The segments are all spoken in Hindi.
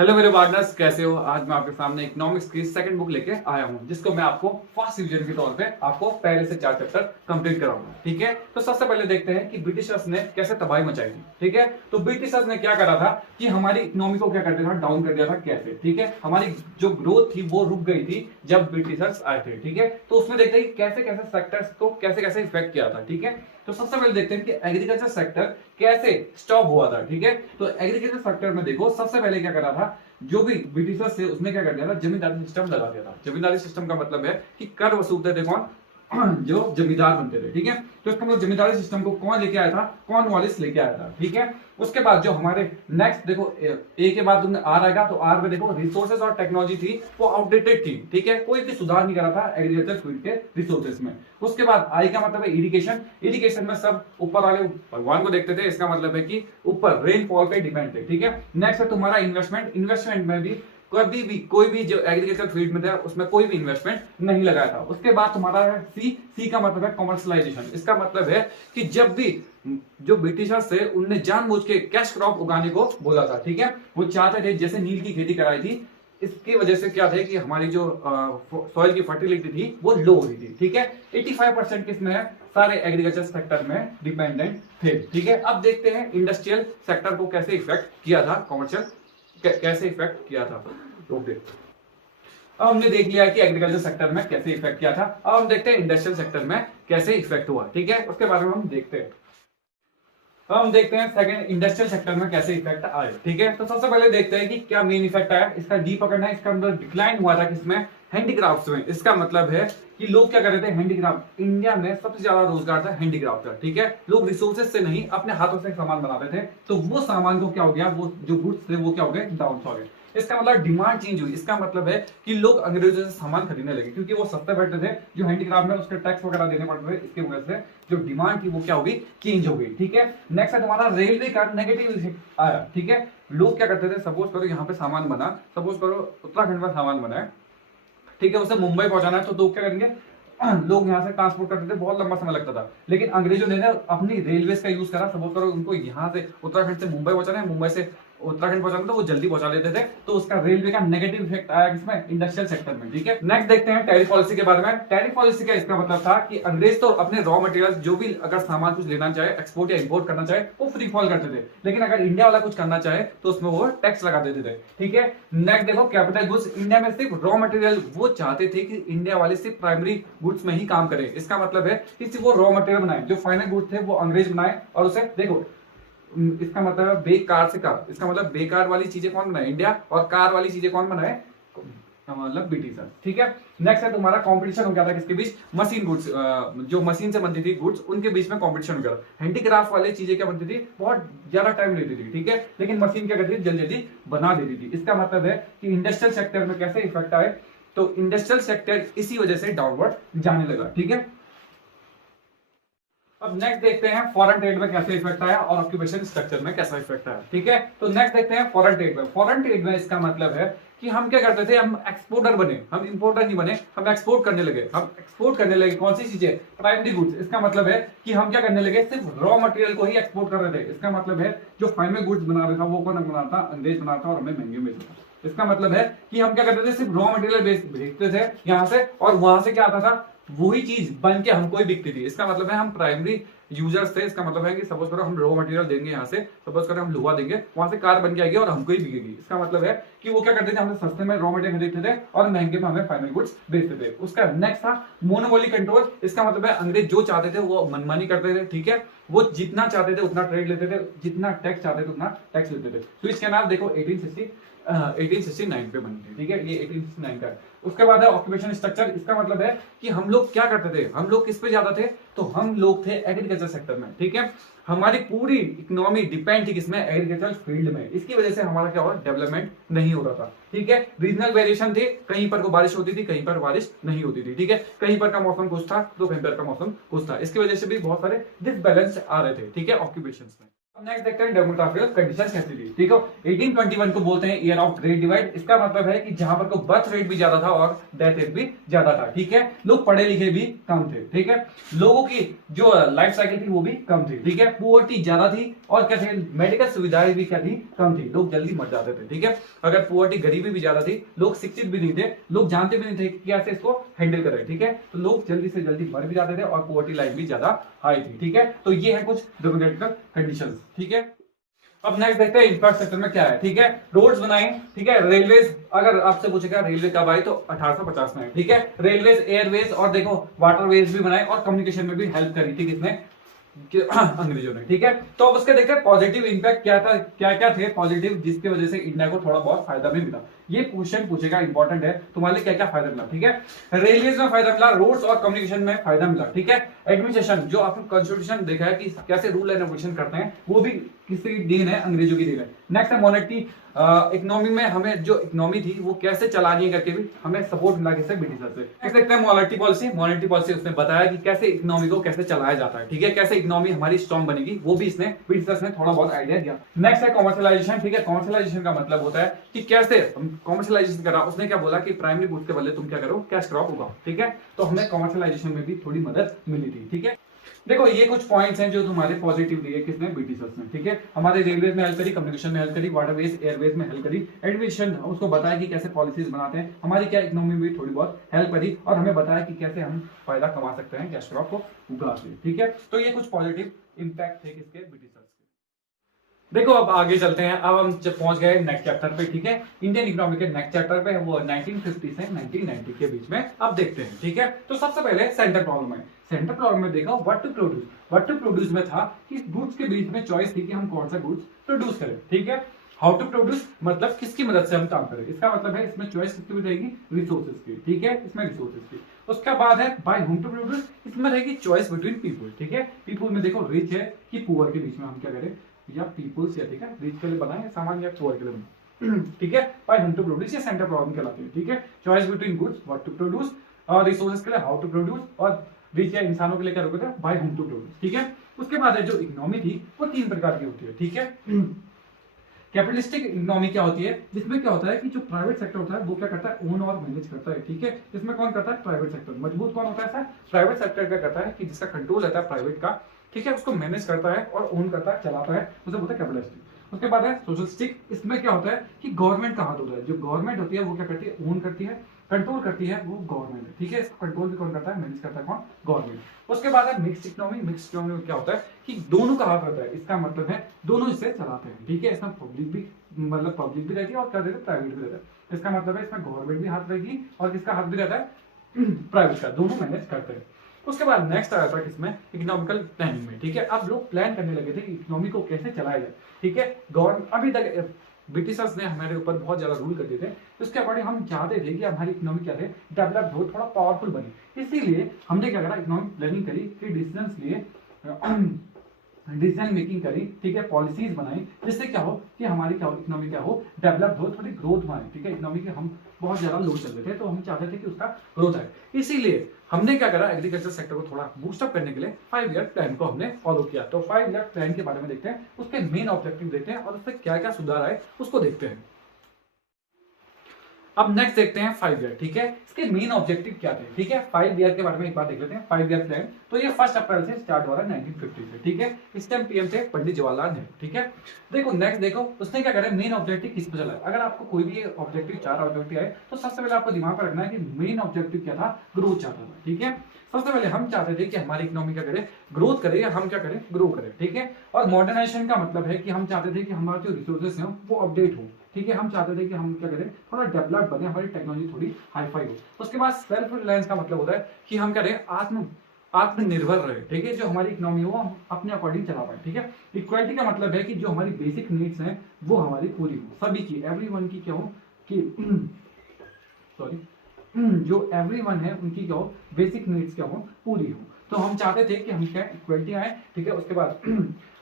हेलो मेरे पार्टनर्स, कैसे हो। आज मैं आपके सामने इकोनॉमिक्स की सेकंड बुक लेके आया हूं, जिसको मैं आपको फास्ट रिवीजन के तौर पे आपको पहले से 4 चैप्टर कंप्लीट कराऊंगा। ठीक है, तो सबसे पहले देखते हैं कि ब्रिटिशर्स ने कैसे तबाही मचाई थी। ठीक है, तो ब्रिटिशर्स ने क्या करा था कि हमारी इकोनॉमी को क्या कर दिया था, डाउन कर दिया था। कैसे? ठीक है, हमारी जो ग्रोथ थी वो रुक गई थी जब ब्रिटिशर्स आए थे। ठीक है, तो उसमें देखते हैं कि कैसे कैसे सेक्टर्स को कैसे कैसे इफेक्ट किया था। ठीक है, तो सबसे पहले देखते हैं कि एग्रीकल्चर सेक्टर कैसे स्टॉप हुआ था। ठीक है, तो एग्रीकल्चर सेक्टर में देखो सबसे पहले क्या करा था, जो भी ब्रिटिशर्स थे उसने क्या कर दिया था, जमींदारी सिस्टम लगा दिया था। जमींदारी सिस्टम का मतलब है कि कर वसूलते थे कौन, जो जमींदार बनते थे। ठीक है, तो इसका मतलब जमींदारी सिस्टम को कौन लेके आया था, कॉर्नवालिस लेके आया था। ठीक है, उसके बाद जो हमारे नेक्स्ट देखो ए के बाद आर आएगा, तो आर में देखो रिसोर्सेज और टेक्नोलॉजी थी वो आउटडेटेड थी। ठीक है, कोई भी सुधार नहीं करा था एग्रीकल्चर फील्ड के रिसोर्सेज में। उसके बाद आई का मतलब है इरिगेशन। इरिगेशन में सब ऊपर वाले भगवान को देखते थे, इसका मतलब है कि ऊपर रेनफॉल पे डिपेंड थे। ठीक है, नेक्स्ट है तुम्हारा इन्वेस्टमेंट। इन्वेस्टमेंट में भी कभी भी कोई भी जो एग्रीकल्चर फील्ड में था उसमें कोई भी इन्वेस्टमेंट नहीं लगाया था। उसके बाद तुम्हारा है सी। सी का मतलब है कमर्शलाइजेशन। इसका मतलब है कि जब भी जो ब्रिटिशर्स थे उनने जानबूझ के कैश क्रॉप उगाने को बोला था। ठीक है, वो चाहते थे जैसे नील की खेती कराई थी, इसकी वजह से क्या थे कि हमारी जो सॉइल की फर्टिलिटी थी वो लो हो रही थी। ठीक है, 85% किसमें है, सारे एग्रीकल्चर सेक्टर में डिपेंडेंट थे। ठीक है, अब देखते हैं इंडस्ट्रियल सेक्टर को कैसे इफेक्ट किया था, कमर्शियल कैसे इफेक्ट किया था। ओके, अब हमने देख लिया कि एग्रीकल्चर सेक्टर में कैसे इफेक्ट किया था। अब हम देखते हैं इंडस्ट्रियल सेक्टर में कैसे इफेक्ट हुआ। ठीक है, उसके बारे में हम देखते हैं। अब हम देखते हैं सेकंड इंडस्ट्रियल सेक्टर में कैसे इफेक्ट आए। ठीक है, तो सबसे पहले देखते हैं कि क्या मेन इफेक्ट आया। इसका डी पकड़ना है। इसका अंदर डिक्लाइन हुआ था किसमें, हैंडीक्राफ्ट्स में। इसका मतलब है कि लोग क्या कर रहे थे, हैंडीक्राफ्ट। इंडिया में सबसे ज्यादा रोजगार था हैंडीक्राफ्ट का। ठीक है, लोग रिसोर्सेज से नहीं अपने हाथों से सामान बनाते थे, तो वो सामान को क्या हो गया, वो जो गुड्स थे वो क्या हो गए, डाउन हो गए। इसका मतलब डिमांड चेंज हुई। इसका मतलब है कि लोग अंग्रेजों से सामान खरीदने लगे क्योंकि वो सस्ते बैठते थे। जो हैंडीक्राफ्ट में उसके टैक्स वगैरह देने पड़ते थे, इसकी वजह से जो डिमांड थी वो क्या होगी, चेंज हो गई। ठीक है, नेक्स्ट है तुम्हारा रेलवे का नेगेटिव इफेक्ट आया। ठीक है, लोग क्या करते थे, सपोज करो यहाँ पे सामान बना, सपोज करो उत्तराखंड में सामान बना है। ठीक है, उसे मुंबई पहुंचाना है, तो लोग क्या करेंगे, लोग यहाँ से ट्रांसपोर्ट करते थे, बहुत लंबा समय लगता था। लेकिन अंग्रेजों ने अपनी रेलवेज का यूज करा। सपोज करो उनको यहाँ से उत्तराखंड से मुंबई पहुंचाना है, मुंबई से उत्तराखंड पहुंचाना, तो वो जल्दी पहुंचा लेते थे। तो उसका रेलवे का नेगेटिव इफेक्ट आया किसमें, इंडस्ट्रियल सेक्टर में। ठीक है, नेक्स्ट देखते हैं टैरिफ पॉलिसी के बारे में। टैरिफ पॉलिसी का इसका मतलब था कि अंग्रेज तो अपने रॉ मटेरियल जो भी अगर सामान कुछ लेना चाहे, एक्सपोर्ट या इंपोर्ट करना चाहे, वो फ्री फॉल करते थे। लेकिन अगर इंडिया वाला कुछ करना चाहे तो उसमें वो टैक्स लगा देते थे। ठीक है, नेक्स्ट देखो कैपिटल गुड्स। इंडिया में सिर्फ रॉ मटेरियल वो चाहते थे कि इंडिया वाले सिर्फ प्राइमरी गुड्स में ही काम करे। इसका मतलब है कि सिर्फ वो रॉ मटेरियल बनाए, जो फाइनल गुड्स थे वो अंग्रेज बनाए। और उसे देखो, इसका मतलब है बेकार से कार। इसका मतलब बेकार वाली चीजें कौन बनाए, इंडिया, और कार वाली चीजें कौन बनाए, मतलब ब्रिटिशर। ठीक है, नेक्स्ट है तुम्हारा कंपटीशन हो गया था किसके बीच, मशीन गुड्स। जो मशीन से बनती थी गुड्स, उनके बीच में कंपटीशन हो गया था। हैंडीक्राफ्ट वाली चीजें क्या बनती थी, बहुत ज्यादा टाइम लेती थी। ठीक है, लेकिन मशीन क्या करती थी, जल्दी जल्दी बना देती थी। इसका मतलब है कि इंडस्ट्रियल सेक्टर में कैसे इफेक्ट आए, तो इंडस्ट्रियल सेक्टर इसी वजह से डाउनवर्ड जाने लगा। ठीक है, अब नेक्स्ट देखते हैं फॉरेन ट्रेड में कैसे इफेक्ट आया और ऑक्यूपेशन स्ट्रक्चर में कैसा इफेक्ट आया। ठीक है, तो नेक्स्ट देखते हैं फॉरेन ट्रेड में। फॉरेन ट्रेड में इसका मतलब है कि हम क्या करते थे, हम एक्सपोर्टर बने, हम इंपोर्टर नहीं बने, हम एक्सपोर्ट करने लगे। हम एक्सपोर्ट करने लगे कौन सी चीजें, प्राइमरी गुड्स। इसका मतलब है कि हम क्या करने लगे, सिर्फ रॉ मटेरियल को ही एक्सपोर्ट कर रहे थे। इसका मतलब है जो फाइनल गुड्स बना रहा था वो कौन बना था, अंग्रेज बना था, और हमें महंगे में बेचता था। इसका मतलब है कि हम क्या करते थे, सिर्फ रॉ मटेरियल भेजते थे यहाँ से, और वहां से क्या आता था, वही चीज बन के हमको ही बिकती थी। इसका मतलब है हम प्राइमरी यूजर्स थे। इसका मतलब है कि सपोज करो हम रॉ मटेरियल देंगे यहाँ से, सपोज करो हम लोहा देंगे, वहां से कार बन के आएगी और हमको ही बिकेगी। इसका मतलब है कि वो क्या करते थे, हमसे सस्ते में रॉ मटेरियल खरीदते थे और महंगे में हमें फाइनल गुड्स बेचते थे। उसका नेक्स्ट था मोनोपोली कंट्रोल। इसका मतलब है अंग्रेज जो चाहते थे वो मनमानी करते थे। ठीक है, वो जितना चाहते थे उतना ट्रेड लेते थे, जितना टैक्स चाहते थे उतना टैक्स लेते थे। स्विच कैनाल देखो 1869 पे बनी थी। ठीक है, ये 1869 का है। उसके बाद है ऑक्यूपेशन स्ट्रक्चर। इसका मतलब है कि हम लोग क्या करते थे, हम लोग किस पे ज्यादा थे, तो हम लोग थे एग्रीकल्चर सेक्टर में। ठीक है, हमारी पूरी इकोनॉमी डिपेंड थी किसमें, एग्रीकल्चर फील्ड में। इसकी वजह से हमारा क्या हुआ, डेवलपमेंट नहीं हो रहा था। ठीक है, रीजनल वेरिएशन थी, कहीं पर को बारिश होती थी, कहीं पर बारिश नहीं होती थी। ठीक है, कहीं पर का मौसम कुछ था तो कहीं पर का मौसम कुछ था। इसकी वजह से भी बहुत सारे डिसबैलेंस आ रहे थे। ठीक है, ऑक्यूपेशन में। नेक्स्ट देखते हैं डेमोग्राफिकल कंडीशन कैसी थी। ठीक है, 1821 को बोलते हैं ईयर ऑफ ग्रेट डिवाइड। इसका मतलब है कि जहां पर को बर्थ रेट भी ज्यादा था और डेथ रेट भी ज्यादा था। ठीक है, लोग पढ़े लिखे भी कम थे। ठीक है, लोगों की जो लाइफ साइकिल थी वो भी कम थी। ठीक है, पुअर्टी ज्यादा थी और क्या थे, मेडिकल सुविधाएं भी क्या थी, कम थी, लोग जल्दी मर जाते थे। ठीक है, अगर पुअर्टी गरीबी भी ज्यादा थी, लोग शिक्षित भी नहीं थे, लोग जानते भी नहीं थे कि कैसे इसको हैंडल करें। ठीक है, तो लोग जल्दी से जल्दी मर भी जाते थे और पुअर्टी लाइन भी ज्यादा हाई थी। ठीक है, तो ये है कुछ डेमोग्राफिकल कंडीशंस। ठीक है, अब नेक्स्ट देखते हैं इंफ्रास्ट्रक्चर में क्या है। ठीक है, रोड्स बनाए। ठीक है, रेलवेज, अगर आपसे पूछेगा रेलवे कब आई तो 1850 में है। ठीक है, रेलवेज, एयरवेज और देखो वाटरवेज भी बनाए और कम्युनिकेशन में भी हेल्प करी थी किसने, अंग्रेजों ने। ठीक है, तो अब उसके देखते हैं पॉजिटिव इंपैक्ट क्या था, क्या क्या थे पॉजिटिव जिसकी वजह से इंडिया को थोड़ा बहुत फायदा भी मिला। ये क्वेश्चन पूछेगा, इंपॉर्टेंट है, तुम्हारे लिए क्या क्या फायदा मिला। ठीक है, रेलवेज में फायदा मिला, रोड्स और कम्युनिकेशन में फायदा मिला। ठीक है, एडमिनिस्ट्रेशन, जो आपने कॉन्स्टिट्यूशन देखा है कि कैसे रूल एंड रेगुलेशन करते हैं, वो भी किसी देन है, अंग्रेजों की देन है। नेक्स्ट है मॉनेटरी, इकोनॉमी में हमें जो इकोनॉमी थी वो कैसे चलानी है करके भी हमें सपोर्ट मिला किससे, ब्रिटिशर से। नेक्स्ट देखते हैं मॉनेटरी पॉलिसी। मॉनेटरी पॉलिसी उसने बताया कि कैसे इकोनॉमी को कैसे चलाया जाता है। ठीक है, कैसे इकोनॉमी हमारी स्ट्रॉन्ग बनेगी, वो भी इसने ब्रिटिशर्स ने थोड़ा बहुत आइडिया दिया। नेक्स्ट है कॉमर्शियलाइजेशन। ठीक है, कॉमर्शियलाइजेशन का मतलब होता है कि कैसे कॉमर्शियलाइजेशन करा। उसने क्या बोला कि प्राइमरी गुड्स के बदले तुम क्या करो, कैश क्रॉप उगाओ। ठीक है, तो हमें कॉमर्शियलाइजेशन में भी थोड़ी मदद मिली थी। ठीक है, देखो ये कुछ पॉइंट्स हैं जो तुम्हारे पॉजिटिव दिए किसने, ब्रिटिशर्स ने। ठीक है, हमारे रेलवेज में हेल्प करी, कम्युनिकेशन में हेल्प करी, वाटरवेज एयरवेज में हेल्प करी, एडमिनिस्ट्रेशन उसको बताया कि कैसे पॉलिसीज बनाते हैं, हमारी क्या इकोनॉमी में भी थोड़ी बहुत हेल्प करी और हमें बताया कि कैसे हम फायदा कमा सकते हैं कैश क्रॉप को उगा के। ठीक है, तो ये कुछ पॉजिटिव इंपैक्ट थे किसके, ब्रिटिशर्स के। देखो अब आगे चलते हैं, अब हम जब पहुंच गए नेक्स्ट चैप्टर पे। ठीक है, इंडियन इकोनॉमी के नेक्स्ट चैप्टर पे, वो 1950 से 1990 के बीच में अब देखते हैं। ठीक है, तो सबसे पहले सेंटर प्रॉब्लम है। सेंटर प्रॉब्लम में देखा what to produce. What to produce में था कि गुड्स के बीच में चॉइस थी कि हम कौन सा गुड्स प्रोड्यूस करें। ठीक है, हाउ टू प्रोड्यूस मतलब किसकी मदद से हम काम करें, इसका मतलब है इसमें चॉइस किसकी भी रहेगी, रिसोर्सेज की। ठीक है, इसमें रिसोर्सेज की। उसके बाद है बाय हुम टू प्रोड्यूस, इसमें रहेगी चॉइस बिटवीन पीपल। ठीक है, पीपल में देखो रिच है कि पुअर के बीच में हम क्या करें, या पीपल्स या, ठीक है, रिच के लिए बनाए सामान या पुअर के लिए बनाए। ठीक है, बाय हुम टू प्रोड्यूस ये सेंटर प्रॉब्लम कहलाती है। ठीक है, choice between goods, what to produce, और रिसोर्सेज के लिए हाउ टू प्रोड्यूस, और रिच या इंसानों के लिए क्या रोके थे, बाय हुम टू प्रोड्यूस। ठीक है, उसके बाद है जो इकोनॉमी थी वो तीन प्रकार की होती है। ठीक है, कैपिटलिस्टिक इकोनॉमी क्या होती है, जिसमें क्या होता है कि जो प्राइवेट सेक्टर होता है वो क्या करता है, ओन और मैनेज करता है। ठीक है, इसमें कौन करता है, प्राइवेट सेक्टर। मजबूत कौन होता है सर, प्राइवेट सेक्टर क्या करता है कि जिसका कंट्रोल रहता है प्राइवेट का, ठीक है, उसको मैनेज करता है और ओन करता है, चलाता है, उसे बोलते हैं कैपिटलिस्टिक। उसके बाद है सोशलिस्टिक, इसमें क्या होता है कि गवर्नमेंट का हाथ होता है, जो गवर्नमेंट होती है वो क्या करती है, ओन करती है, कंट्रोल करती है, वो गवर्नमेंट है। ठीक है, इसको कंट्रोल भी कौन करता है, मैनेज करता है कौन, गवर्नमेंट। उसके बाद है मिक्स्ड इकोनॉमी। मिक्स्ड इकोनॉमी में क्या होता है कि दोनों का हाथ रहता है, इसका मतलब है दोनों इसे चलाते हैं। ठीक है, इसमें पब्लिक भी, मतलब पब्लिक भी रहती है और क्या रहता है, प्राइवेट भी रहता है। इसका मतलब है इसमें गवर्नमेंट भी हाथ रहेगी और किसका हाथ भी रहता है, प्राइवेट का, दोनों मैनेज करते हैं। उसके बाद नेक्स्ट आया था किसमें, इकोनॉमिकल प्लानिंग में। ठीक है, अब लोग प्लान करने लगे थे कि इकोनॉमी को कैसे चलाया जाए। ठीक है, गवर्नमेंट अभी तक ब्रिटिशर्स ने हमारे ऊपर बहुत ज्यादा रूल करते थे, तो उसके अकॉर्डिंग हम चाहते थे कि हमारी इकोनॉमी क्या थे, डेवलप हो, थोड़ा पावरफुल बने। इसीलिए हमने क्या करा, इकोनॉमिक प्लानिंग करी, फिर डिसीजंस लिए, डिसीजन मेकिंग करी। ठीक है, पॉलिसीज बनाई, जिससे क्या हो कि हमारी क्या हो, इकोनॉमी क्या हो, डेवलप हो, थोड़ी ग्रोथ माने। ठीक है, इकोनॉमी के हम बहुत ज्यादा लो चल रहे थे, तो हम चाहते थे कि उसका ग्रोथ आए। इसीलिए हमने क्या करा, एग्रीकल्चर सेक्टर को थोड़ा बूस्टअप करने के लिए 5 ईयर प्लान को हमने फॉलो किया। तो 5 ईयर प्लान के बारे में देखते हैं, उसके मेन ऑब्जेक्टिव देखते हैं और उससे क्या क्या सुधार आए उसको देखते हैं। अब नेक्स्ट देखते हैं 5 ईयर। ठीक है, इसके मेन ऑब्जेक्टिव क्या थे। ठीक है, 5 ईयर के बारे में एक बार देख लेते हैं। 5 ईयर प्लान तो ये 1 अप्रैल से स्टार्ट हो रहा है 1950 से। ठीक है, इस टाइम पीएम थे पंडित जवाहरलाल नेहरू। ठीक है, देखो नेक्स्ट देखो उसने क्या करा, मेन ऑब्जेक्टिव किस पे चला है। अगर आपको कोई भी ऑब्जेक्टिव, 4 ऑब्जेक्टिव आए तो सबसे पहले आपको दिमाग में रखना है कि मेन ऑब्जेक्टिव क्या था, ग्रोथ चाहता था। ठीक है, सबसे पहले हम चाहते थे कि हमारी इकोनॉमी क्या करे, ग्रोथ करे, या हम क्या करें, ग्रो करें। ठीक है, और मॉडर्नाइजेशन का मतलब है कि हम चाहते थे कि हमारे जो रिसोर्सेज हैं वो अपडेट हो। ठीक है, हम चाहते थे कि हम क्या करें, थोड़ा डेवलप बने, हमारी टेक्नोलॉजी थोड़ी हाईफाई हो। उसके बाद सेल्फ रिलायंस का मतलब होता है कि हम क्या करें, आत्मनिर्भर रहे। ठीक है, जो हमारी इकोनॉमी हो हम अपने अकॉर्डिंग चला पाए। ठीक है, इक्वालिटी का मतलब है कि जो हमारी बेसिक नीड्स हैं वो हमारी पूरी हो, सभी की, एवरीवन की क्या हो कि सॉरी जो एवरीवन है उनकी क्या हो, बेसिक नीड्स क्या हो, पूरी हो। तो हम चाहते थे कि हम क्या, इक्वालिटी आए। ठीक है, उसके बाद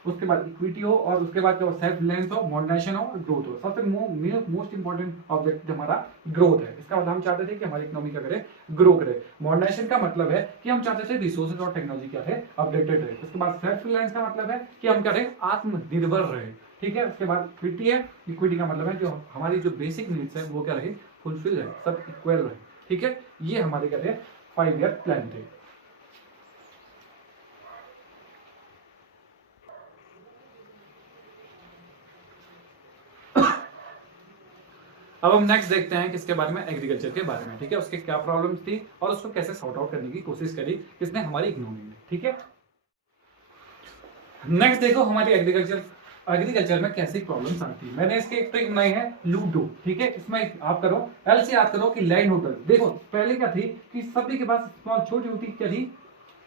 उसके बाद इक्विटी हो, और उसके बाद क्या हो, सेल्फ रिलायंस हो, मॉडर्नाइजेशन हो और ग्रोथ हो। सबसे मोस्ट इंपॉर्टेंट ऑब्जेक्टिव हमारा ग्रोथ है। इसका मतलब हम चाहते थे कि हमारी इकोनॉमी क्या करे, ग्रो करे। मॉडर्नाइजेशन का मतलब है कि हम चाहते थे रिसोर्सेज और टेक्नोलॉजी क्या थे, अपडेटेड रहे। उसके बाद सेल्फ रिलायंस का मतलब है कि हम क्या रहे, आत्मनिर्भर रहे, ठीक है। उसके बाद इक्विटी है, इक्विटी का मतलब है जो हमारी जो बेसिक नीड्स है वो क्या रहे, फुलफिल है, सब इक्वल रहे, ठीक है। ये हमारे क्या थे, 5 ईयर प्लान थे। अब हम नेक्स्ट देखते हैं किसके बारे में, एग्रीकल्चर के बारे में, ठीक है। उसके क्या प्रॉब्लम्स थी और उसको कैसे सॉर्ट आउट करने की कोशिश करी किसने, हमारी इकोनॉमी में, ठीक है। नेक्स्ट देखो हमारी एग्रीकल्चर में कैसी प्रॉब्लम्स आती है। मैंने इसकी एक ट्रिक बनाई है, लूडो, ठीक है। इसमें आप करो, एल से याद करो कि लैंड होल्डर। देखो पहले क्या थी कि सभी के पास स्मॉल छोटी होती क्या थी,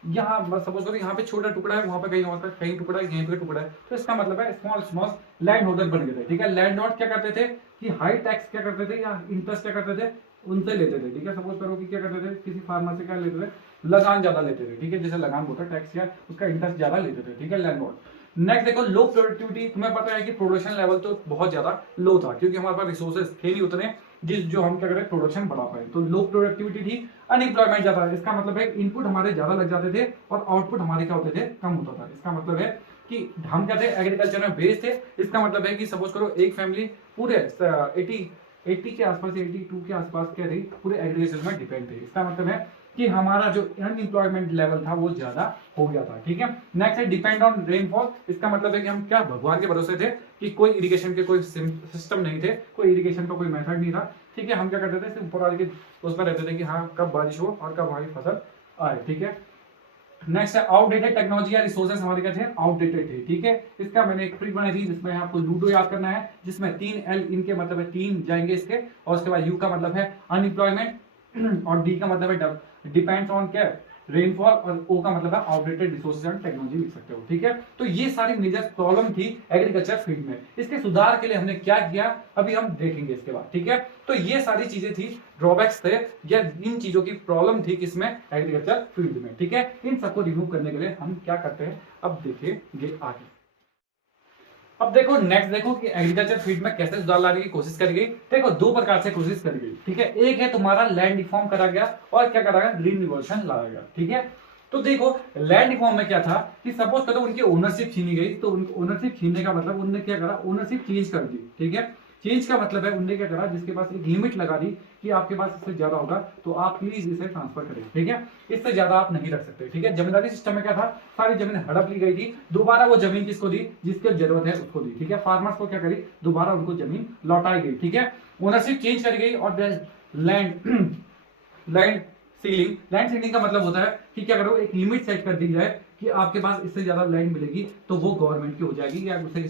यहाँ सपोज करो यहाँ पे छोटा टुकड़ा है, वहां पे कहीं और कहीं टुकड़ा है, यहीं पे टुकड़ा है, तो इसका मतलब है स्मॉल स्मॉल लैंड होल्डर बन गए थे, ठीक है। लैंड लॉर्ड क्या करते थे कि हाई टैक्स क्या करते थे या इंटरेस्ट क्या करते थे, उनसे लेते थे, ठीक है। सपोज करो कि क्या करते थे, किसी फार्मर से क्या लेते थे, लगान ज्यादा लेते थे, ठीक है। जैसे लगान बोलते टैक्स या उसका इंटरेस्ट ज्यादा लेते थे, ठीक है, लैंडलॉर्ड। नेक्स्ट देखो लो प्रोडक्टिविटी। तुम्हें पता है कि प्रोडक्शन लेवल तो बहुत ज्यादा लो था, क्योंकि हमारे पास रिसोर्सेज थे नहीं उतने जिस जो हम क्या करें प्रोडक्शन बढ़ा पाए। तो लो प्रोडक्टिविटी थी, अनएम्प्लॉयमेंट ज्यादा है। इसका मतलब है इनपुट हमारे ज्यादा लग जाते थे और आउटपुट हमारे क्या होते थे, कम होता था। इसका मतलब है कि हम क्या थे, एग्रीकल्चर में बेस्ड थे। इसका मतलब है कि सपोज करो एक फैमिली पूरे 80 के आसपास, 82 के आसपास क्या थी, पूरे एग्रीकल्चर में डिपेंड थे। इसका मतलब है कि हमारा जो अनएम्प्लॉयमेंट लेवल था वो ज्यादा हो गया था, ठीक है। नेक्स्ट है डिपेंड ऑन रेनफॉल। इसका मतलब है कि हम क्या भगवान के भरोसे थे कि कोई इरिगेशन के कोई सिस्टम नहीं थे, कोई इरिगेशन का कोई मेथड नहीं था, ठीक है। हम क्या करते थे, सिर्फ ऊपर वाले के उसमें रहते थे कि हाँ कब बारिश हो और कब हमारी फसल आए, ठीक है। नेक्स्ट है आउटडेटेड टेक्नोलॉजी या रिसोर्सेज हमारे क्या थे, आउटडेटेड थे, ठीक है। इसका मैंने एक ट्रिक बनाई थी जिसमें आपको लूडो याद करना है, जिसमें 3 एल इनके मतलब है 3 जाएंगे इसके, और उसके बाद यू का मतलब है अनएम्प्लॉयमेंट और डी का मतलब है डिपेंड्स ऑन क्या, रेनफॉल, और ओ का मतलब है आउटडेटेड रिसोर्सेज एंड टेक्नोलॉजी लिख सकते हो, ठीक है। तो ये सारी मेजर प्रॉब्लम थी एग्रीकल्चर फील्ड में। इसके सुधार के लिए हमने क्या किया अभी हम देखेंगे इसके बाद, ठीक है। तो ये सारी चीजें थी, ड्रॉबैक्स थे या इन चीजों की प्रॉब्लम थी किसमें, एग्रीकल्चर फील्ड में, ठीक है। इन सबको रिमूव करने के लिए हम क्या करते हैं अब देखेंगे आगे। अब देखो नेक्स्ट देखो कि एग्रीकल्चर फील्ड में कैसे सुधार लाने की कोशिश करी गई। देखो 2 प्रकार से कोशिश करी गई, ठीक है। एक है तुम्हारा लैंड रिफॉर्म करा गया और क्या करा गया, ग्रीन रिवॉल्यूशन लाया गया, ठीक है। तो देखो लैंड रिफॉर्म में क्या था कि सपोज करो उनकी ओनरशिप छीनी गई, तो ओनरशिप छीनने का मतलब उन्होंने क्या करा, ओनरशिप चेंज कर दी, ठीक है। चेंज का मतलब है उन्होंने क्या करा, जिसके पास एक लिमिट लगा दी कि आपके पास इससे ज्यादा होगा तो आप प्लीज इसे ट्रांसफर करें, ठीक है। इससे ज्यादा आप नहीं रख सकते, ठीक है। जमींदारी सिस्टम में क्या था, सारी जमीन हड़प ली गई थी, दोबारा वो जमीन किसको दी, जिसकी जरूरत है उसको दी, ठीक है। फार्मर्स को क्या करी, दोबारा उनको जमीन लौटाई गई, ठीक है। ओनरशिप चेंज करी गई और लैंड लैंड सीलिंग का मतलब होता है कि क्या करो, एक लिमिट सेट कर दी जाए कि आपके पास इससे ज्यादा लैंड मिलेगी तो वो गवर्नमेंट की हो जाएगी या दूसरे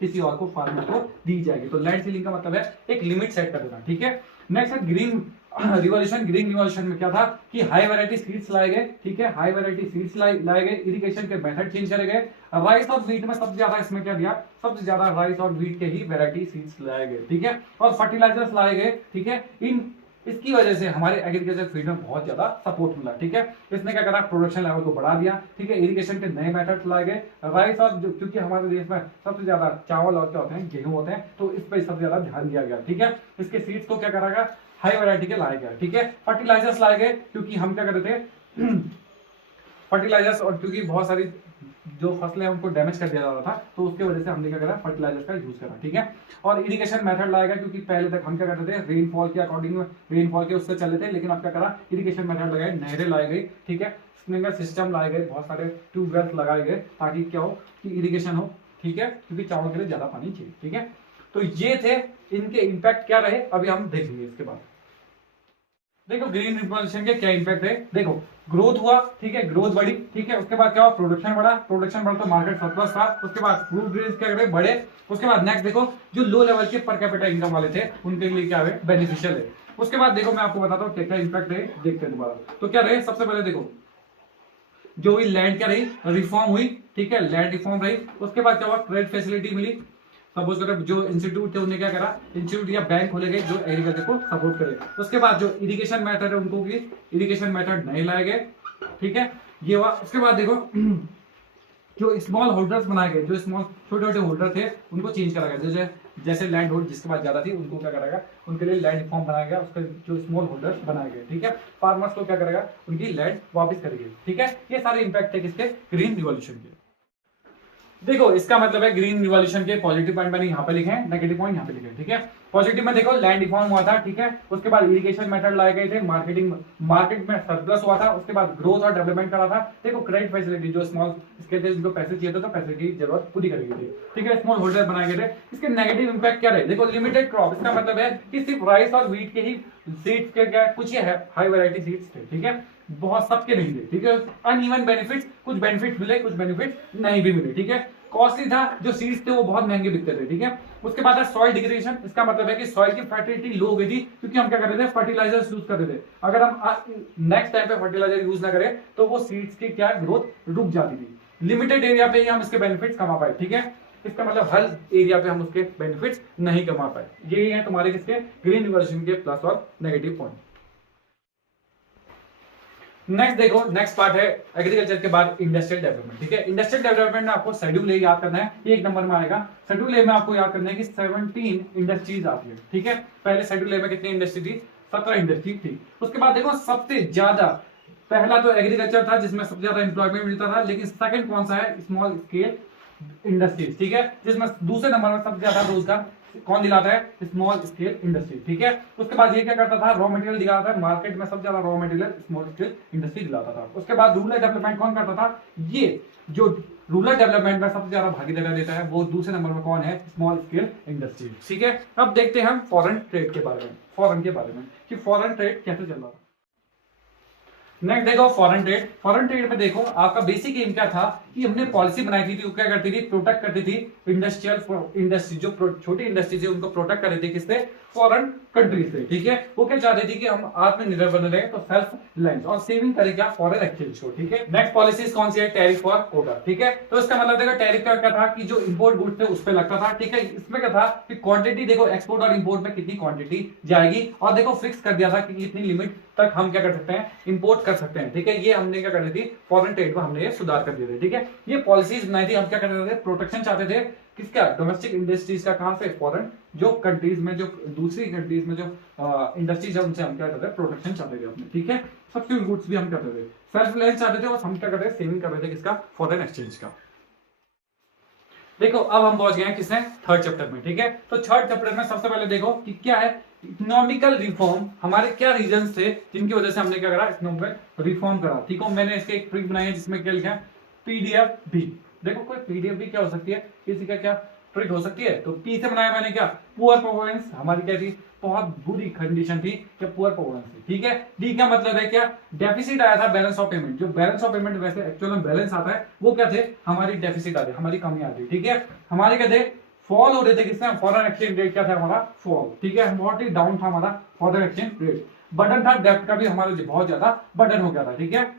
किसी और को फार्मर को दी जाएगी। तो लैंड सीलिंग का मतलब है एक लिमिट सेट कर देना, ठीक है। नेक्स्ट है ग्रीन रिवॉल्यूशन। ग्रीन रिवॉल्यूशन में क्या था कि हाई वैरायटी सीड्स लाए गए, ठीक है। हाई वैरायटी सीड्स लाए गए, इरिगेशन के मेथड चेंज करे गए। राइस और व्हीट में सबसे ज्यादा इसमें क्या दिया, सबसे ज्यादा राइस और व्हीट के ही वैरायटी सीड्स लाए गए, ठीक है। और फर्टिलाइजर्स लाए गए, ठीक है। इसकी वजह से हमारे एग्रीकल्चर फील्ड में बहुत ज्यादा सपोर्ट मिला, ठीक है। इसने क्या करा, प्रोडक्शन लेवल को बढ़ा दिया, ठीक है। इरिगेशन के नए मेथड्स लाए गए। राइस और क्योंकि हमारे देश में सबसे ज्यादा चावल और क्या होते हैं, गेहूं होते हैं, तो इस पर सबसे ज्यादा ध्यान दिया गया, ठीक है। इसके सीड्स को क्या करा गया, हाई वैरायटी के लाया गया, ठीक है। फर्टिलाइजर्स लाए गए क्योंकि हम क्या करते थे फर्टिलाइजर्स, और क्योंकि बहुत सारी जो फसलें हैं उनको डैमेज कर दिया जाता था, तो उसके वजह से हमने क्या करा, फर्टिलाइजर्स का यूज करा, ठीक है। और इरिगेशन मेथड लाएगा क्योंकि पहले तक हम क्या करते थे, रेनफॉल के अकॉर्डिंग रेनफॉल के उससे चले थे, लेकिन अब क्या करा, इरिगेशन मेथड लगाए, नहरें लाई गई, ठीक है। स्प्रिंकलर सिस्टम लाए गए, बहुत सारे ट्यूबवेल्स लगाए गए ताकि क्या हो कि इरिगेशन हो, ठीक है, क्योंकि चावल के लिए ज्यादा पानी चाहिए, ठीक है। तो ये थे इनके इम्पैक्ट क्या रहे, अभी हम देखेंगे इसके बाद। देखो ग्रीन रिवॉल्यूशन के क्या इंपैक्ट है, देखो ग्रोथ हुआ, ठीक है, ग्रोथ बढ़ी, ठीक है। उसके बाद क्या हुआ, प्रोडक्शन बढ़ा तो मार्केट सरप्लस था। उसके बाद फूड ग्रेन्स क्या करे, बढ़े। उसके बाद नेक्स्ट देखो जो लो लेवल के पर कैपिटा इनकम वाले थे उनके लिए क्या है, बेनिफिशियल है। उसके बाद देखो मैं आपको बताता हूँ क्या क्या इंपैक्ट है, देखते हैं दोबारा। तो क्या रहे, सबसे पहले देखो जो भी लैंड क्या रही, रिफॉर्म हुई, ठीक है, लैंड रिफॉर्म रही। उसके बाद क्या हुआ, ट्रेड फैसिलिटी मिली। सपोज करो जो इंस्टीट्यूट थे उन्हें क्या करा, इंस्टीट्यूट या बैंक खोले गए जो एग्रीकल्चर को सपोर्ट करे। उसके बाद जो इरिगेशन मेथड है उनको इरिगेशन मेथड नहीं लाए गए, ठीक है, ये हुआ। उसके बाद देखो जो स्मॉल होल्डर्स बनाए गए, जो स्मॉल छोटे छोटे होल्डर थे उनको चेंज करा गया, जैसे लैंड होल्ड जिसके पास ज्यादा थी उनको क्या करेगा, उनके लिए लैंड रिफॉर्म बनाया गया, उसके जो स्मॉल होल्डर्स बनाए गए, ठीक है। फार्मर्स को क्या करेगा, उनकी लैंड वापस करेंगे, ठीक है। ये सारे इंपैक्ट है किसके, ग्रीन रिवॉल्यूशन के। देखो इसका मतलब है ग्रीन रिवॉल्यूशन के पॉजिटिव पॉइंट मैंने यहाँ पे लिखे हैं, नेगेटिव पॉइंट यहाँ पे लिखे हैं, ठीक है। पॉजिटिव में देखो लैंड रिफॉर्म हुआ था, ठीक है। उसके बाद इरिगेशन मेथड लाए गए थे, मार्केट में सरप्लस हुआ था, उसके बाद ग्रोथ और डेवलपमेंट करा था। देखो क्रेडिट फैसिलिटी, जो स्मॉल स्केल थे जिनको पैसे चाहिए तो पैसे की जरूरत पूरी करी गई थी, ठीक है। स्मॉल होल्डर बनाए गए थे। इसके नेगेटिव इंपैक्ट क्या रहे, देखो लिमिटेड क्रॉप, इसका मतलब है कि सिर्फ राइस और व्हीट के ही सीड्स के क्या कुछ ही हाई वैरायटी सीड्स थे, ठीक है। बहुत सबके नहीं थे, ठीक है। अनइवन बेनिफिट्स, कुछ बेनिफिट मिले कुछ बेनिफिट नहीं भी मिले, ठीक है। कॉस्टली था, जो सीड्स थे वो बहुत महंगे बिकते थे, ठीक है। उसके बाद है सॉइल डिग्रेडेशन, इसका मतलब है कि सॉइल की फर्टिलिटी लो हो गई थी, क्योंकि हम क्या कर रहे थे, फर्टिलाइजर्स यूज कर रहे थे। अगर हम नेक्स्ट टाइम पे फर्टिलाइजर यूज ना करें तो वो सीड्स की क्या ग्रोथ रुक जाती थी। लिमिटेड एरिया पे ही हम इसके बेनिफिट्स कमा पाए, ठीक है। इसका मतलब हर एरिया पे हम उसके बेनिफिट्स नहीं कमा पाए। ये है तुम्हारे किसके, ग्रीन रिवॉल्यूशन के प्लस और नेगेटिव पॉइंट। नेक्स्ट देखो, नेक्स्ट पार्ट है एग्रीकल्चर के बाद इंडस्ट्रियल डेवलपमेंट, ठीक है। इंडस्ट्रियल डेवलपमेंट में आपको शेड्यूल ए याद करना है, ये एक नंबर में आएगा। शेड्यूल ए में आपको याद करना है कि 17 इंडस्ट्रीज आती है, ठीक है। पहले शेड्यूल ए में कितनी इंडस्ट्री थी, 17 इंडस्ट्री थी। उसके बाद देखो सबसे ज्यादा, पहला तो एग्रीकल्चर था जिसमें सबसे ज्यादा एम्प्लॉयमेंट मिलता था, लेकिन सेकंड कौन सा है, स्मॉल स्केल इंडस्ट्रीज, ठीक है। जिसमें दूसरे नंबर में सबसे ज्यादा रोजगार कौन दिलाता है, स्मॉल स्केल इंडस्ट्री, ठीक है। उसके बाद ये क्या करता था, रॉ मटेरियल दिलाता था, मार्केट में सबसे ज्यादा raw material small scale industry दिलाता था। उसके बाद रूरल डेवलपमेंट कौन करता था, ये जो रूरल डेवलपमेंट में सबसे ज्यादा भागीदारी देता है वो दूसरे नंबर में कौन है, स्मॉल स्केल इंडस्ट्री, ठीक है। अब देखते हैं हम फॉरेन ट्रेड के बारे में, फॉरेन के बारे में कि फॉरेन ट्रेड कैसे चल रहा था। नेक्स्ट देखो फॉरेन ट्रेड। फॉरेन ट्रेड में देखो आपका बेसिक एम क्या था कि हमने पॉलिसी बनाई थी, वो क्या करती थी, प्रोटेक्ट करती थी इंडस्ट्रियल इंडस्ट्री, जो छोटी इंडस्ट्री थी उनको प्रोटेक्ट कर रही थी, किससे, फॉरेन कंट्री से, ठीक है। वो क्या चाहती थी कि हम आत्मनिर्भर बने रहे, तो सेल्फ रिलायंस, और सेविंग करें क्या, फॉरेन एक्सचेंज को, ठीक है। नेक्स्ट पॉलिसीज कौन सी है, टैरिफ और कोटा, ठीक है। तो इसका मतलब देखो टैरिफ का क्या था कि जो इंपोर्ट गुड्स थे उस पर लगता था, ठीक है। इसमें क्या था कि क्वांटिटी, देखो एक्सपोर्ट और इंपोर्ट में कितनी क्वांटिटी जाएगी, और देखो फिक्स कर दिया था कि इतनी लिमिट तक हम क्या कर सकते हैं, इंपोर्ट कर सकते हैं, ठीक है। ये हमने क्या कर रही थी, फॉरेन ट्रेड में हमने ये सुधार कर दिए थे, ठीक है। ये पॉलिसीज बनाई थी, हम क्या कर रहे थे, प्रोटेक्शन चाहते थे किसका, डोमेस्टिक इंडस्ट्रीज का, कहां से, फॉरेन जो कंट्रीज में, जो दूसरी कंट्रीज में जो इंडस्ट्रीज है उनसे हम क्या करते थे, प्रोटेक्शन चाहते थे अपने, ठीक है। सब्सिट्यूट गुड्स भी हम करते थे, सेल्फ रिलायंस चाहते थे, और हम क्या करते थे, सेविंग कर रहे थे किसका, फॉरेन एक्सचेंज का। देखो अब हम पहुंच गए हैं किसने, थर्ड चैप्टर में, ठीक है। तो थर्ड चैप्टर में सबसे पहले देखो कि क्या है इकोनॉमिकल रिफॉर्म, हमारे क्या रीजंस थे जिनकी वजह से हमने क्या करा, इकोनॉमिक रिफॉर्म करा, ठीक है। मैंने इसके एक ट्रिक बनाई है जिसमें क्या लिखा है, पीडीएफ भी। देखो कोई पीडीएफ भी क्या हो सकती है, किसी का क्या ट्रिक हो सकती है, तो पी से बनाया मैंने क्या, पुअर परफॉर्मेंस, हमारी क्या थी, बहुत बुरी कंडीशन थी, क्या पुअर परफॉर्मेंस थी, ठीक है। डी का मतलब है क्या, डेफिसिट आया था, बैलेंस ऑफ पेमेंट, जो बैलेंस ऑफ पेमेंट वैसे एक्चुअल में बैलेंस आता है वो क्या थे, हमारी डेफिसिट आती, हमारी कमी आती, ठीक है। हमारे क्या थे, फॉल हो रहे थे, किससे, फॉरेन एक्सचेंज रेट क्या था हमारा, फॉल, ठीक है। बहुत ही डाउन था हमारा फॉरेन एक्सचेंज रेट। बर्डन था, डेब्ट का भी हमारा बहुत ज्यादा बर्डन हो गया था, ठीक है।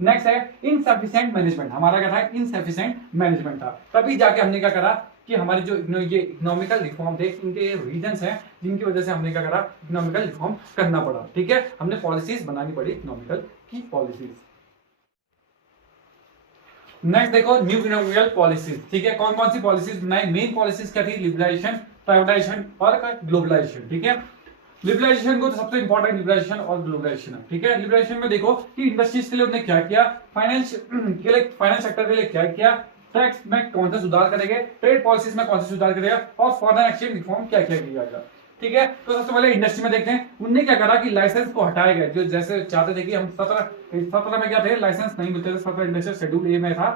नेक्स्ट है इनसफिशिएंट मैनेजमेंट, हमारा क्या था, इनसफिशिएंट मैनेजमेंट था। तभी जाके हमने क्या करा कि हमारी जो ये इकोनॉमिकल रिफॉर्म थे, इनके रीजंस हैं जिनकी वजह से हमने क्या करा, इकोनॉमिकल रिफॉर्म करना पड़ा, ठीक है। हमने पॉलिसीज बनानी पड़ी इकोनॉमिकल की पॉलिसीज। नेक्स्ट देखो न्यू इकोनॉमिकल पॉलिसीज, ठीक है। कौन कौन सी पॉलिसीज बनाई, मेन पॉलिसीज क्या थी, लिबरलाइजेशन, प्राइवेटाइजेशन और ग्लोबलाइजेशन, ठीक है। लिबरलाइजेशन को तो सबसे इंपॉर्टेंट लिबरलाइजेशन और ग्लोबलाइजेशन है, ठीक है। लिबरलाइजेशन में देखो कि इंडस्ट्रीज के लिए उन्होंने क्या किया, फाइनेंस के लिए, फाइनेंस सेक्टर के लिए क्या किया, टैक्स में कौन सा सुधार करेंगे, ट्रेड पॉलिसीज में कौन सा सुधार करेगा, और फॉरेन एक्सचेंज रिफॉर्म क्या क्या किया जाएगा, ठीक है। तो सबसे पहले इंडस्ट्री में देखते हैं, उनने क्या करा कि लाइसेंस को हटाया गया, जो जैसे चाहते थे कि हम 17 में क्या थे, लाइसेंस नहीं मिलते थे, 17 इंडस्ट्रियल शेड्यूल ए में था,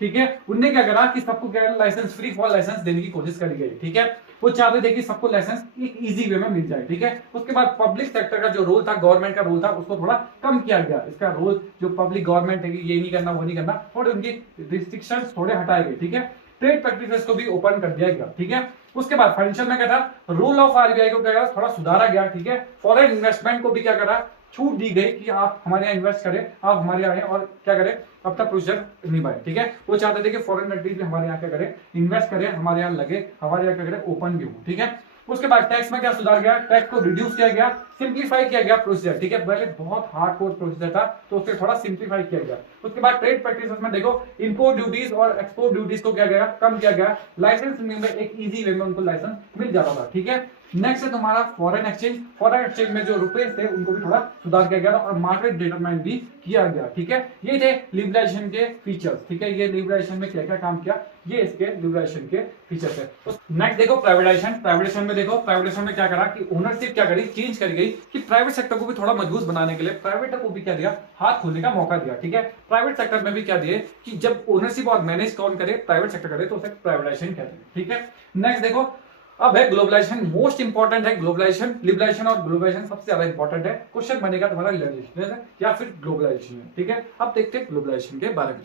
ठीक है। उनने क्या करा कि सबको क्या लाइसेंस, फ्री फॉर लाइसेंस देने की कोशिश करी गई, ठीक है। वो चाहते थे कि सबको लाइसेंस एक इजी वे में मिल जाए, ठीक है। उसके बाद पब्लिक सेक्टर का जो रोल था, गवर्नमेंट का रोल था, उसको थोड़ा कम किया गया। इसका रोल जो पब्लिक गवर्नमेंट है कि ये नहीं करना वो नहीं करना, थोड़े उनकी रिस्ट्रिक्शंस थोड़े हटाए गए, ठीक है। ट्रेड प्रैक्टिसेस को भी ओपन कर दिया गया, ठीक है। उसके बाद फाइनेंशियल में क्या था, रूल ऑफ आरबीआई को क्या करा, थोड़ा सुधारा गया, ठीक है। फॉरेन इन्वेस्टमेंट को भी क्या करा, छूट दी गई कि आप हमारे यहाँ इन्वेस्ट करें, आप हमारे यहाँ और क्या करें, अपना प्रोसीजर निभाएं, ठीक है। वो चाहते थे कि फॉरेन कंट्रीज भी हमारे यहाँ क्या करें, इन्वेस्ट करें, हमारे यहाँ लगे, हमारे यहाँ क्या करें, ओपन भी हो, ठीक है। उसके बाद टैक्स में क्या सुधार गया, टैक्स को रिड्यूस किया गया, सिंप्लीफाई किया गया प्रोसीजर, ठीक है, पहले बहुत हार्डकोर प्रोसीजर था तो उससे थोड़ा सिंप्लीफाई किया गया। उसके बाद ट्रेड प्रैक्टिसेस में देखो इंपोर्ट ड्यूटीज और एक्सपोर्ट ड्यूटीज को क्या गया, कम किया गया, लाइसेंस में एक इजी वे में उनको लाइसेंस मिल जाता था, ठीक है। नेक्स्ट है तुम्हारा फॉरेन एक्सचेंज, फॉरेन एक्सचेंज में जो रुपए थे उनको भी थोड़ा सुधार किया गया और मार्केट डिटरमाइन भी किया गया, ठीक है। ये थे लिबरलाइजेशन के फीचर्स, ठीक है, ये लिबरलाइजेशन में क्या क्या काम किया, ये इसके लिबरलाइजेशन के फीचर्स है। नेक्स्ट देखो प्राइवेटाइजेशन, प्राइवेटाइजेशन में देखो प्राइवेटाइजेशन में क्या करा कि ओनरशिप क्या करी, चेंज कर गई कि प्राइवेट सेक्टर को भी थोड़ा मजबूत बनाने के लिए प्राइवेट को भी क्या दिया, हाथ खोलने का मौका दिया, ठीक है। प्राइवेट सेक्टर में भी क्या दिए कि जब ओनरशिप और मैनेज कौन करे, प्राइवेट सेक्टर करे, तो उसे प्राइवेटाइजेशन कहते हैं, ठीक है। नेक्स्ट देखो अब है ग्लोबलाइजेशन, मोस्ट इंपॉर्टेंट है ग्लोबलाइजेशन, लिबरलाइजेशन और ग्लोबलाइजेशन सबसे ज्यादा इंपॉर्टेंट है। क्वेश्चन बनेगा तुम्हारा लिबरलाइजेशन है या फिर ग्लोबलाइजेशन है, ठीक है। अब देखते हैं ग्लोबलाइजेशन के बारे में,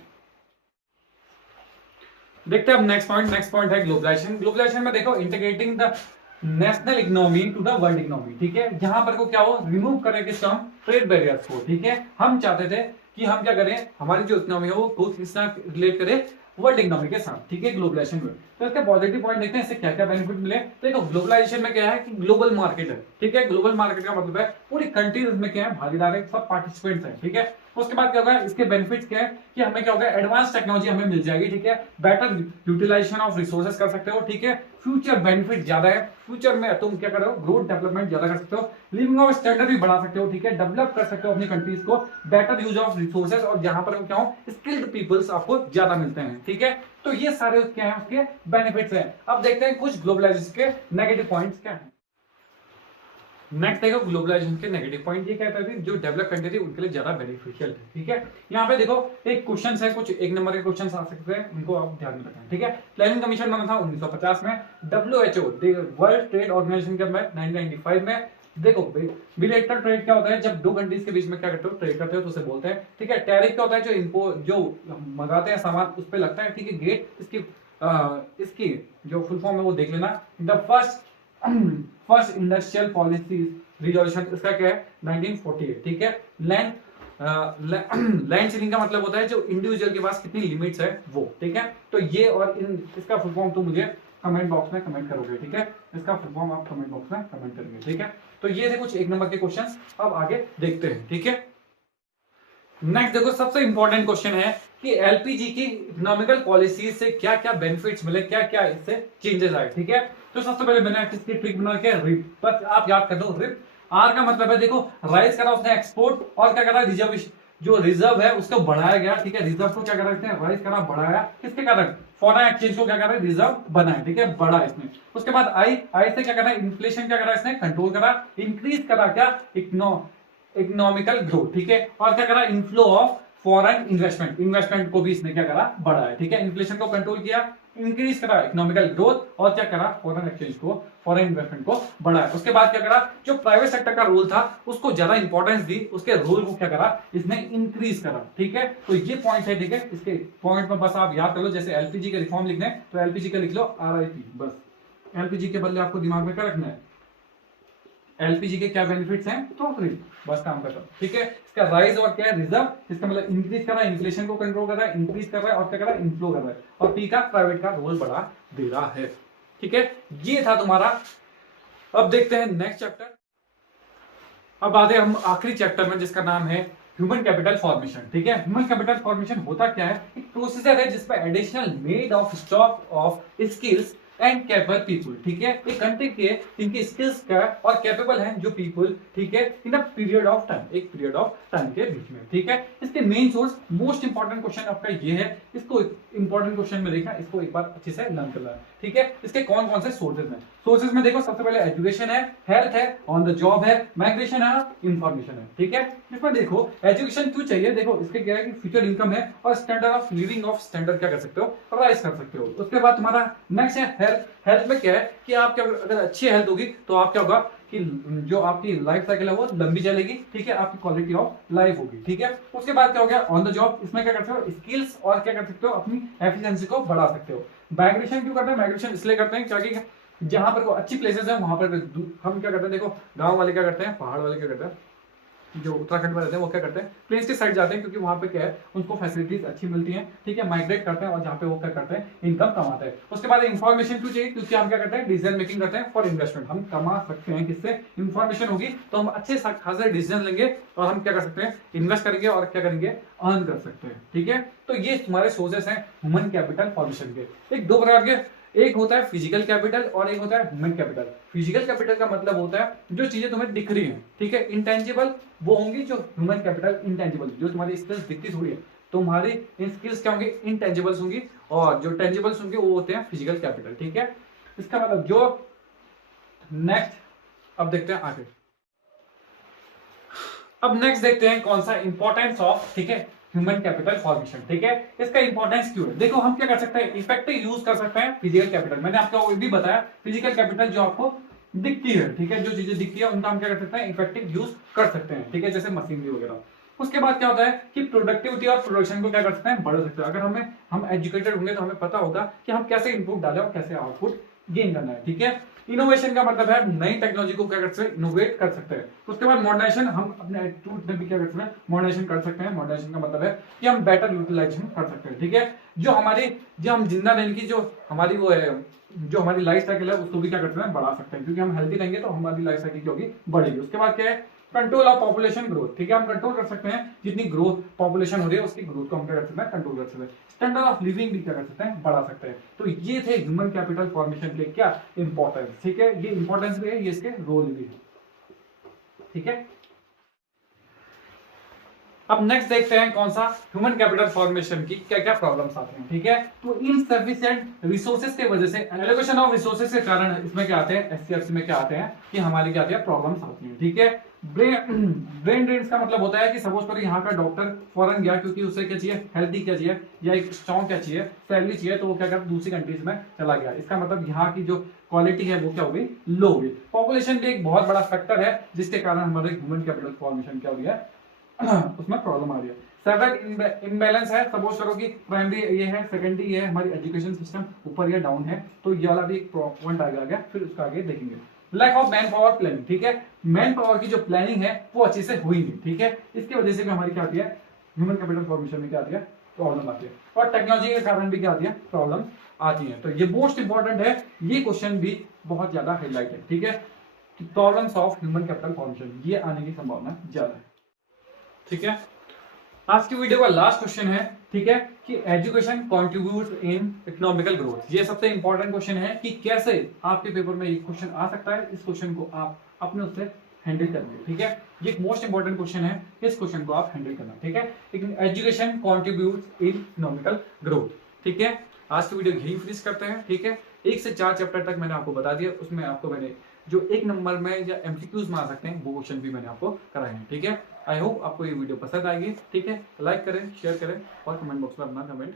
देखते हैं अब नेक्स्ट पॉइंट है ग्लोबलाइजेशन। ग्लोबलाइजेशन में देखो integrating the national economy to the world economy, ठीक है। यहां पर को क्या हो, रिमूव करें किस टर्म, ट्रेड बैरियर्स को, ठीक है। हम चाहते थे कि हम क्या करें, हमारी जो इकोनॉमी है वो किस तरह रिलेट करे वर्ल्ड इकोनॉमी के साथ, ठीक है, ग्लोबलाइजेशन में। तो इसके पॉजिटिव पॉइंट देखते हैं, इससे क्या क्या बेनिफिट मिले। तो देखो ग्लोबलाइजेशन में क्या है कि ग्लोबल मार्केट है, ठीक है। ग्लोबल मार्केट का मतलब है पूरी कंट्रीज इसमें क्या है, भागीदार है, सब पार्टिसिपेंट्स हैं, ठीक है। उसके बाद क्या होगा, इसके बेनिफिट्स क्या है कि हमें क्या होगा, एडवांस टेक्नोलॉजी हमें मिल जाएगी, ठीक है। बेटर यूटिलाइजेशन ऑफ रिसोर्सेज कर सकते हो, ठीक है। फ्यूचर बेनिफिट ज्यादा है, फ्यूचर में तुम क्या करो, ग्रोथ डेवलपमेंट ज्यादा कर सकते हो, लिविंग ऑफ स्टैंडर्ड भी बढ़ा सकते हो, ठीक है। डेवलप कर सकते हो अपनी कंट्रीज को, बेटर यूज ऑफ रिसोर्सेज, और जहां पर क्या हो, स्किल्ड पीपल्स आपको ज्यादा मिलते हैं, ठीक है। तो ये सारे क्या है, उसके बेनिफिट्स हैं। अब देखते हैं कुछ ग्लोबलाइजेशन के नेगेटिव पॉइंट्स क्या हैं। नेक्स्ट देखो ग्लोबलाइजेशन के नेगेटिव पॉइंट, ये कहता है जो डेवलप कंट्री थी उनके लिए ज्यादा बेनिफिशियल है, ठीक है। यहाँ पे देखो एक क्वेश्चन है, कुछ एक नंबर के क्वेश्चन आ सकते हैं, उनको आप ध्यान में रखें, ठीक है। प्लानिंग कमीशन बना था 1950 में, WHO वर्ल्ड ट्रेड ऑर्गेनाइजेशन के 1995 में। देखो बिलेटरल ट्रेड क्या होता है, जब दो कंट्रीज के बीच में क्या करते हो, ट्रेड करते हो तो उसे बोलते हैं, ठीक है। टैरिफ क्या होता है, जो मंगाते हैं सामान उस पर लगता है, ठीक है। गेट इसकी जो फुल फॉर्म है वो देख लेना। The first industrial policy resolution, इसका क्या है 1948, ठीक है। लैंड सीलिंग का मतलब होता है जो इंडिविजुअल के पास कितनी लिमिट्स है वो, ठीक है। तो ये और इसका फुल फॉर्म तो मुझे कमेंट बॉक्स में कमेंट करोगे, ठीक है। इसका फुल फॉर्म आप कमेंट बॉक्स में कमेंट करेंगे, ठीक है। तो ये थे कुछ एक नंबर के क्वेश्चंस, अब आगे देखते हैं, ठीक है। नेक्स्ट देखो सबसे इंपॉर्टेंट क्वेश्चन है कि एलपीजी की इकोनॉमिकल पॉलिसी से क्या क्या बेनिफिट्स मिले, क्या क्या इससे चेंजेस आए, ठीक है। तो सबसे पहले बेनिफिट्स की ट्रिक बना के रिप, बस आप याद कर दो रिप। आर का मतलब है देखो राइज करा उसने एक्सपोर्ट, और क्या करा रिजर्व, जो रिजर्व है उसको बढ़ाया गया, ठीक है। रिजर्व को क्या करा इसने, राइज करा, बढ़ाया, किसके कारण, फॉरेन एक्सचेंज को क्या करा, रिजर्व बनाया, ठीक है, बढ़ा इसने। उसके बाद आई से क्या करा, इन्फ्लेशन क्या करा इसने, कंट्रोल करा, इंक्रीज करा क्या, इकोनॉमिकल ग्रोथ, ठीक है। और क्या करा, इनफ्लो ऑफ फॉरेन इन्वेस्टमेंट को भी इसने क्या करा, बढ़ाया, ठीक है। इन्फ्लेशन को कंट्रोल किया, इंक्रीज करा इकोनॉमिकल ग्रोथ, और क्या करा, फॉरेन एक्सचेंज को, फॉरेन इन्वेस्टमेंट को बढ़ाया। उसके बाद क्या करा, जो प्राइवेट सेक्टर का रोल था उसको ज्यादा इंपॉर्टेंस दी, उसके रोल को क्या करा, इसने इंक्रीज करा, ठीक है। तो ये पॉइंट है, ठीक है। इसके पॉइंट में बस आप याद कर लो, जैसे एलपीजी के रिफॉर्म लिखने तो एलपीजी का लिख लो RIP, बस एलपीजी के बदले आपको दिमाग में क्या रखना है, एलपीजी के क्या बेनिफिट्स हैं, तो बस काम करता है, ठीक है। इसका राइज और क्या है, रिजर्व, इसका मतलब इंक्रीज कर रहा है, इन्फ्लेशन को कंट्रोल कर रहा है, इंक्रीज कर रहा है, और क्या कर रहा है, इनफ्लो कर रहा है, और पी का प्राइवेट का रोल बढ़ा दे रहा है, ठीक है। ये था तुम्हारा। अब देखते हैं नेक्स्ट चैप्टर। अब आते हम आखिरी चैप्टर में जिसका नाम है ह्यूमन कैपिटल फॉर्मेशन, ठीक है। ह्यूमन कैपिटल फॉर्मेशन होता क्या है, एक प्रोसीजर है जिसमें additional made of stock of skills and capable people, ठीक है। एक कंट्री के इनकी स्किल्स का और कैपेबल हैं जो पीपुल, ठीक है, इन अ पीरियड ऑफ टाइम, एक पीरियड ऑफ टाइम के बीच में, ठीक है। इसके main source, most important question आपका ये है, इसको इंपॉर्टेंट क्वेश्चन में देखना, इसको एक बार अच्छे से लर्न करना है, ठीक है। इसके कौन कौन से सोर्सेज हैं, सोर्सेज में देखो सबसे पहले एजुकेशन है, हेल्थ है, ऑन द जॉब है, माइग्रेशन है, इंफॉर्मेशन है, ठीक है। इसमें देखो एजुकेशन क्यों चाहिए, देखो इसके क्या है कि फ्यूचर इनकम है और standard of living of standard क्या कर सकते हो, राइज कर सकते हो। उसके बाद तुम्हारा नेक्स्ट है हेल्थ। हेल्थ में क्या है कि आप क्या, अगर अच्छी हेल्थ होगी तो आप क्या होगा कि जो आपकी लाइफ साइकिल है वो लंबी चलेगी, ठीक है, आपकी क्वालिटी ऑफ लाइफ होगी, ठीक है। उसके बाद क्या हो गया, ऑन द जॉब, इसमें क्या करते हो, स्किल्स और क्या कर सकते हो, अपनी एफिशिएंसी को बढ़ा सकते हो। माइग्रेशन क्यों करते हैं, माइग्रेशन इसलिए करते हैं क्योंकि जहां पर अच्छी प्लेसेस है वहां पर हम क्या करते हैं, देखो गांव वाले क्या करते हैं, पहाड़ वाले क्या करते हैं, जो उत्तराखंड में रहते हैं वो क्या करते हैं, प्लेन्स की साइड जाते हैं, क्योंकि वहाँ पे क्या है उनको फैसिलिटीज अच्छी मिलती हैं, ठीक है, माइग्रेट करते हैं और जहाँ पे वो क्या करते हैं इनकम कमाते हैं। उसके बाद इन्फॉर्मेशन क्यों चाहिए, क्योंकि हम क्या करते हैं डिसीजन मेकिंग करते हैं फॉर इन्वेस्टमेंट, हम कमा सकते हैं किससे, इन्फॉर्मेशन होगी तो हम अच्छे खासे डिसीजन लेंगे और हम क्या कर सकते हैं इन्वेस्ट करेंगे और क्या करेंगे अर्न कर सकते हैं, ठीक है। तो ये तुम्हारे सोर्सेस हैं ह्यूमन कैपिटल फॉर्मेशन के। एक दो प्रकार के, एक होता है फिजिकल कैपिटल और एक होता है ह्यूमन कैपिटल। फिजिकल कैपिटल का मतलब होता है जो चीजें तुम्हें दिख रही हैं, ठीक है, इंटेंजिबल वो होंगी, जो ह्यूमन कैपिटल इंटेंजिबल, जो तुम्हारी स्किल्स दिखती थोड़ी है, तुम्हारी इन स्किल्स क्या होंगी, इंटेंजिबल्स होंगी, और जो टेंजिबल्स होंगे वो होते हैं फिजिकल कैपिटल, ठीक है। इसका मतलब जो नेक्स्ट, अब देखते हैं आगे, अब नेक्स्ट देखते हैं कौन सा इंपॉर्टेंस ऑफ, ठीक है, ह्यूमन कैपिटल फॉर्मेशन, ठीक है। इसका इंपॉर्टेंस क्यों है, देखो हम क्या कर सकते हैं इफेक्टिव यूज कर सकते हैं फिजिकल कैपिटल। मैंने आपको ये भी बताया फिजिकल कैपिटल जो आपको दिखती है, ठीक है, जो चीजें दिखती है उनका हम क्या कर सकते हैं इफेक्टिव यूज कर सकते हैं, ठीक है, जैसे मशीनरी वगैरह। उसके बाद क्या होता है कि प्रोडक्टिविटी और प्रोडक्शन को क्या कर सकते हैं बढ़ा सकते हैं। अगर हम एजुकेटेड होंगे तो हमें पता होगा कि हम कैसे इनपुट डालें और कैसे आउटपुट गेन करना है, ठीक है। इनोवेशन का मतलब है नई टेक्नोलॉजी को क्या कर सकते हैं इनोवेट कर सकते हैं। उसके बाद मॉडर्नाइजेशन, हम अपने एटीट्यूड में भी क्या कर सकते हैं मॉडर्नाइजेशन कर सकते हैं। मॉडर्नाइजेशन का मतलब है कि हम बेटर यूटिलाइजेशन कर सकते हैं, ठीक है। जो हम जिंदा रहने की जो हमारी वो है, जो हमारी लाइफ साइकिल है उसको भी क्या कर सकते हैं बढ़ा सकते हैं, क्योंकि हम हेल्थी रहेंगे तो हमारी लाइफ साइकिल होगी बढ़ेगी। उसके बाद क्या है कंट्रोल ऑफ पॉपुलेशन ग्रोथ, ठीक है, हम कंट्रोल कर सकते हैं जितनी ग्रोथ पॉपुलेशन हो रही है उसकी ग्रोथ को हम क्या कर सकते हैं कंट्रोल कर सकते हैं। स्टैंडर्ड ऑफ लिविंग भी क्या कर सकते हैं बढ़ा सकते हैं। तो ये थे ह्यूमन कैपिटल फॉर्मेशन के क्या इंपॉर्टेंस, ठीक है, ये इंपॉर्टेंस भी है, ये इसके रोल भी है, ठीक है। अब नेक्स्ट देखते हैं कौन सा ह्यूमन कैपिटल फॉर्मेशन की क्या क्या प्रॉब्लम्स आते हैं, ठीक है। तो इनसफिशिएंट रिसोर्सेज की वजह से, एलोकेशन ऑफ रिसोर्सेज के कारण इसमें क्या आते हैं एससीएफसी में क्या आते हैं कि हमारी क्या आती है प्रॉब्लम्स आती हैं, ठीक है। ब्रेन ड्रेन का मतलब होता है कि सपोज करो यहाँ का डॉक्टर फॉरेन गया क्योंकि उसे क्या चाहिए हेल्दी क्या चाहिए या एक स्ट्रॉन्ग क्या चाहिए सैलरी चाहिए, तो वो क्या करता दूसरी कंट्रीज में चला गया। इसका मतलब यहाँ की जो क्वालिटी है वो क्या होगी लो होगी। पॉपुलेशन भी एक बहुत बड़ा फैक्टर है जिसके कारण हमारे ह्यूमन कैपिटल फॉर्मेशन क्या हो रही है उसमें प्रॉब्लम आ रही है। सर्वर इम्बैलेंस है, सपोज करो कि प्राइमरी ये है, सेकेंडरी ये है, हमारी एजुकेशन सिस्टम ऊपर या डाउन है, तो ये वाला भी एक पॉइंट आ गया, फिर उसका आगे देखेंगे। Lack of manpower planning, ठीक है, मैन पावर की जो प्लानिंग है वो अच्छे से हुई नहीं, ठीक है, इसकी वजह से भी हमारी क्या आती है ह्यूमन कैपिटल फॉर्मेशन में क्या आती है प्रॉब्लम आती है। और टेक्नोलॉजी के कारण भी क्या आती है प्रॉब्लम आती है। तो ये मोस्ट इंपॉर्टेंट है, ये क्वेश्चन भी बहुत ज्यादा हाईलाइट है, ठीक है, problems of human capital formation, ये आने की संभावना ज्यादा है, ठीक है। आज की वीडियो का लास्ट क्वेश्चन है, ठीक है, कि education contribute in economical growth. ये सबसे इंपॉर्टेंट क्वेश्चन है कि कैसे आपके पेपर में ये क्वेश्चन आ सकता है, इस क्वेश्चन को आप अपने उससे हैंडल करेंगे, ठीक है। ये एक मोस्ट इंपॉर्टेंट क्वेश्चन है, इस क्वेश्चन को आप हैंडल करना, ठीक है। Education contribute in economical growth, ठीक है। आज की वीडियो यही फिनिश करते हैं, ठीक है। 1 से 4 चैप्टर तक मैंने आपको बता दिया, उसमें आपको मैंने जो 1 नंबर में या एमसीक्यूज में आ सकते हैं वो क्वेश्चन भी मैंने आपको कराए हैं, ठीक है। आई होप आपको ये वीडियो पसंद आएगी, ठीक है। लाइक करें, शेयर करें और कमेंट बॉक्स में अपना कमेंट